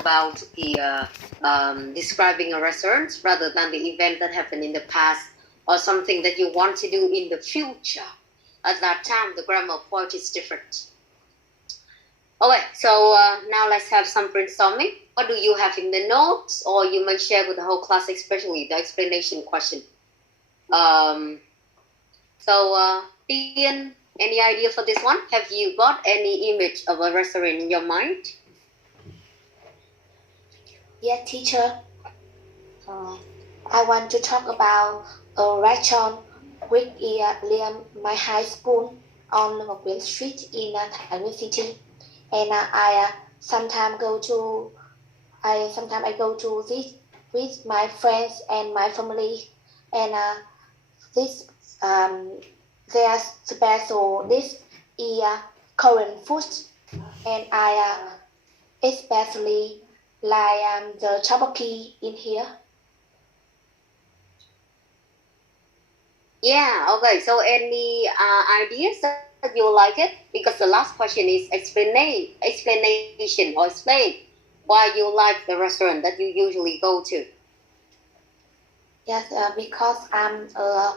about the describing a restaurant rather than the event that happened in the past or something that you want to do in the future. At that time, the grammar point is different. Okay, so now let's have some brainstorming. What do you have in the notes, or you might share with the whole class, especially the explanation question? Ian, any idea for this one? Have you got any image of a restaurant in your mind? Yes, teacher. I want to talk about a restaurant which is near my high school on Ngọc Street in Thái Nguyên City, and I sometimes go to this with my friends and my family, and this their special dish is Korean food, and I especially like the tteokbokki in here. Yeah, okay, so any ideas that you like it? Because the last question is explanation or explain why you like the restaurant that you usually go to. Yes, because I'm a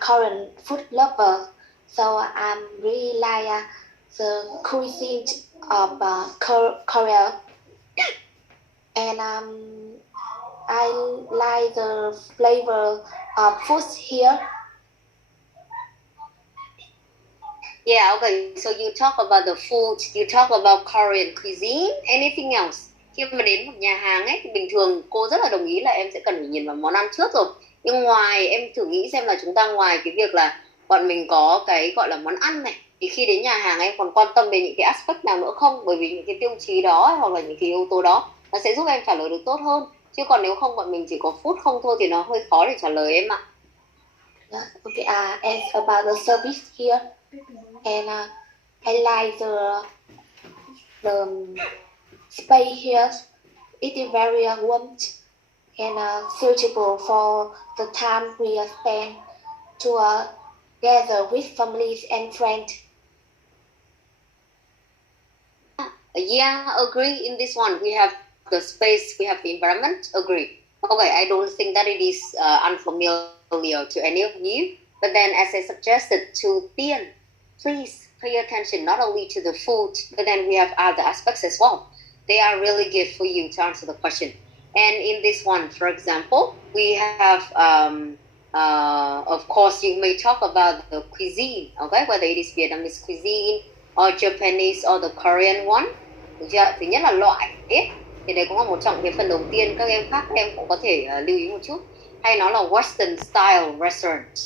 Korean food lover, so I'm really like the cuisine of Korea, and I like the flavor of food here. Yeah, okay, so you talk about the food, you talk about Korean cuisine, anything else? Khi mà đến một nhà hàng ấy, thì bình thường cô rất là đồng ý là em sẽ cần phải nhìn vào món ăn trước rồi. Nhưng ngoài, em thử nghĩ xem là chúng ta ngoài cái việc là bọn mình có cái gọi là món ăn này, thì khi đến nhà hàng em còn quan tâm đến những cái aspect nào nữa không? Bởi vì những cái tiêu chí đó hoặc là những cái yếu tố đó nó sẽ giúp em trả lời được tốt hơn. Chứ còn nếu không bọn mình chỉ có food không thôi thì nó hơi khó để trả lời em ạ. Yeah, okay, and about the service here, and I like the space here. It is very warm and suitable for the time we spend together with families and friends. Yeah, agree in this one. We have the space, we have the environment, agree. Okay, I don't think that it is unfamiliar to any of you. But then as I suggested to Tian, please pay attention not only to the food, but then we have other aspects as well. They are really good for you to answer the question. And in this one, for example, we have, of course, you may talk about the cuisine, okay? Whether it is Vietnamese cuisine or Japanese or the Korean one. Được chưa? Thứ nhất là loại ít. Thì đấy cũng là một trong cái phần đầu tiên các em khác em cũng có thể lưu ý một chút. Hay nó là Western style restaurant.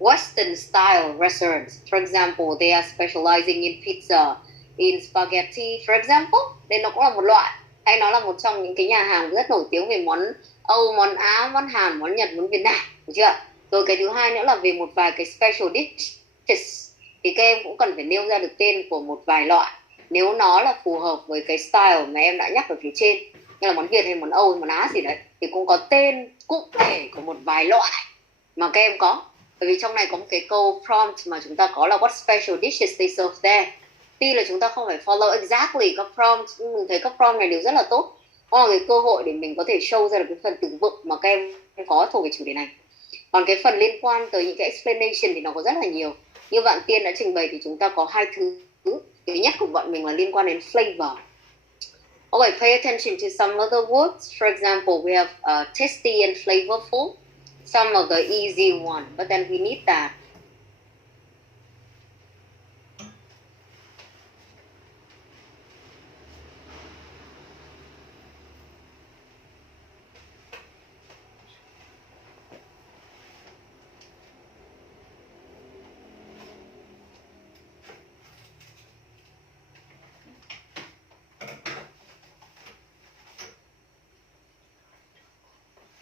Western style restaurant. For example, they are specializing in pizza, in spaghetti, for example. Đây nó cũng là một loại. Hay nó là một trong những cái nhà hàng rất nổi tiếng về món Âu, món Á, món Hàn, món Nhật, món Việt Nam. Được chưa? Rồi cái thứ hai nữa là về một vài cái special dishes. Thì các em cũng cần phải nêu ra được tên của một vài loại. Nếu nó là phù hợp với cái style mà em đã nhắc ở phía trên, như là món Việt hay món Âu hay món Á gì đấy, thì cũng có tên cụ thể của một vài loại mà các em có. Bởi vì trong này có một cái câu prompt mà chúng ta có là what special dishes they serve there. Tuy là chúng ta không phải follow exactly các prompt, nhưng mình thấy các prompt này đều rất là tốt. Đó là cái cơ hội để mình có thể show ra được cái phần từ vựng mà các em có thuộc về chủ đề này. Còn cái phần liên quan tới những cái explanation thì nó có rất là nhiều. Như bạn Tiên đã trình bày thì chúng ta có hai thứ. Thứ nhất của bọn mình là liên quan đến flavor. Okay, pay attention to some other words. For example, we have tasty and flavorful. Some of the easy one, but then we need that.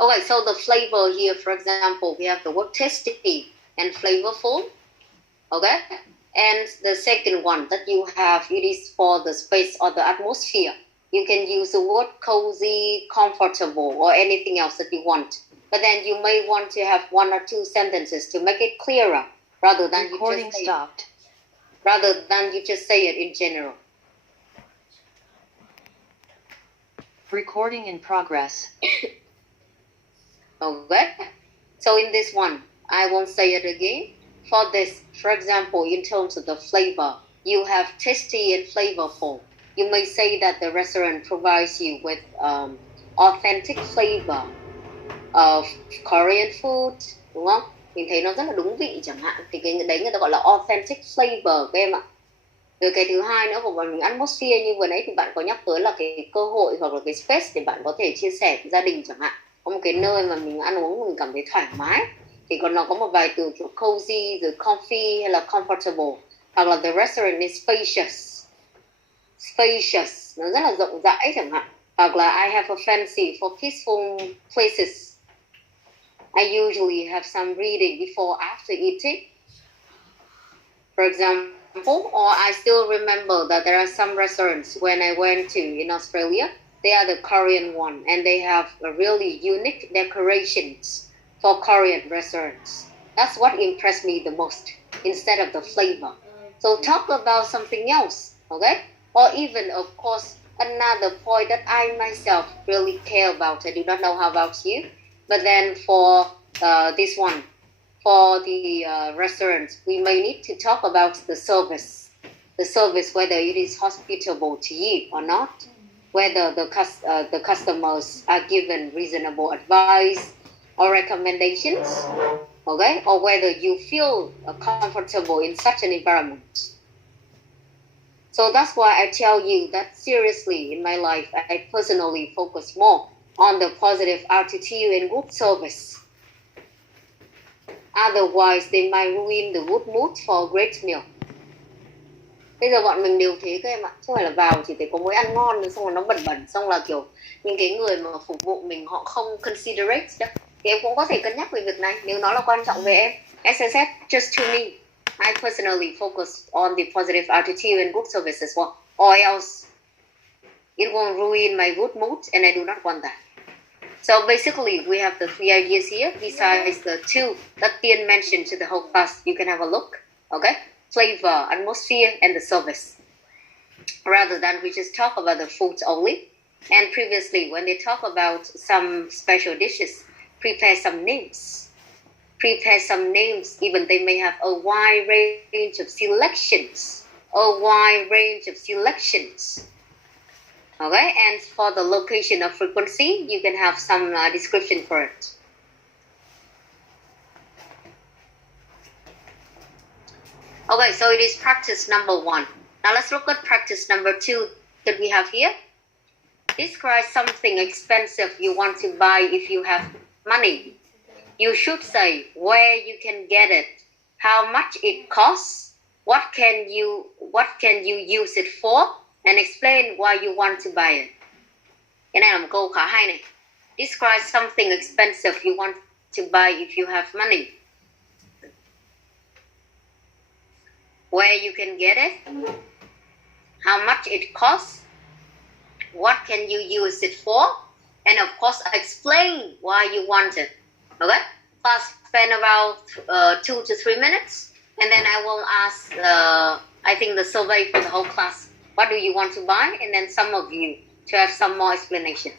Okay, so the flavor here, for example, we have the word tasty and flavorful. Okay, and the second one that you have, it is for the space or the atmosphere. You can use the word cozy, comfortable, or anything else that you want. But then you may want to have one or two sentences to make it clearer, rather than Recording stopped. Rather than you just say it in general. Recording in progress. Okay. So in this one, I won't say it again. For this, for example, in terms of the flavor, you have tasty and flavorful. You may say that the restaurant provides you with authentic flavor of Korean food, đúng không? Mình thấy nó rất là đúng vị chẳng hạn. Thì cái đấy người ta gọi là authentic flavor các em ạ. Rồi cái thứ hai nữa của bọn mình atmosphere như vừa nãy thì bạn có nhắc tới là cái cơ hội hoặc là cái space để bạn có thể chia sẻ với gia đình chẳng hạn. Có một cái nơi mà mình ăn uống mình cảm thấy thoải mái. Thì còn nó có một vài từ kiểu cozy, rồi comfy hay là comfortable. Hoặc là the restaurant is spacious. Spacious, nó rất là rộng rãi chẳng hạn. Hoặc là I have a fancy for peaceful places. I usually have some reading before after eating. For example, or I still remember that there are some restaurants when I went to in Australia, they are the Korean one and they have a really unique decorations for Korean restaurants. That's what impressed me the most instead of the flavor. So talk about something else, okay? Or even, of course, another point that I myself really care about. I do not know how about you, but then for this one, for the restaurant, we may need to talk about the service. The service, whether it is hospitable to you or not, whether the customers are given reasonable advice or recommendations, okay, or whether you feel comfortable in such an environment. So that's why I tell you that seriously in my life, I personally focus more on the positive attitude and good service. Otherwise, they might ruin the good mood for a great meal. Bây giờ bọn mình đều thế các em ạ. Chứ không phải là vào chỉ thấy có mối ăn ngon xong rồi nó bẩn bẩn. Xong là kiểu những cái người mà phục vụ mình họ không considerate đâu. Thì em cũng có thể cân nhắc về việc này nếu nó là quan trọng về em. As I said, just to me, I personally focus on the positive attitude and good service as well. Or else it will ruin my good mood and I do not want that. So basically, we have the 3 ideas here, besides the 2 that Tiên mentioned to the whole class. You can have a look, okay? Flavor, atmosphere, and the service. Rather than we just talk about the food only. And previously, when they talk about some special dishes, prepare some names. Prepare some names, even they may have a wide range of selections. A wide range of selections. Okay, and for the location of frequency, you can have some description for it. Okay, so it is practice number 1. Now let's look at practice number 2 that we have here. Describe something expensive you want to buy if you have money. You should say where you can get it, how much it costs, what can you use it for, and explain why you want to buy it. Cái này là một câu khá hay này. Describe something expensive you want to buy if you have money. Where you can get it, how much it costs, what can you use it for, and of course explain why you want it. Okay? Class spend about 2 to 3 minutes, and then I will ask I think the survey for the whole class. What do you want to buy? And then some of you to have some more explanation.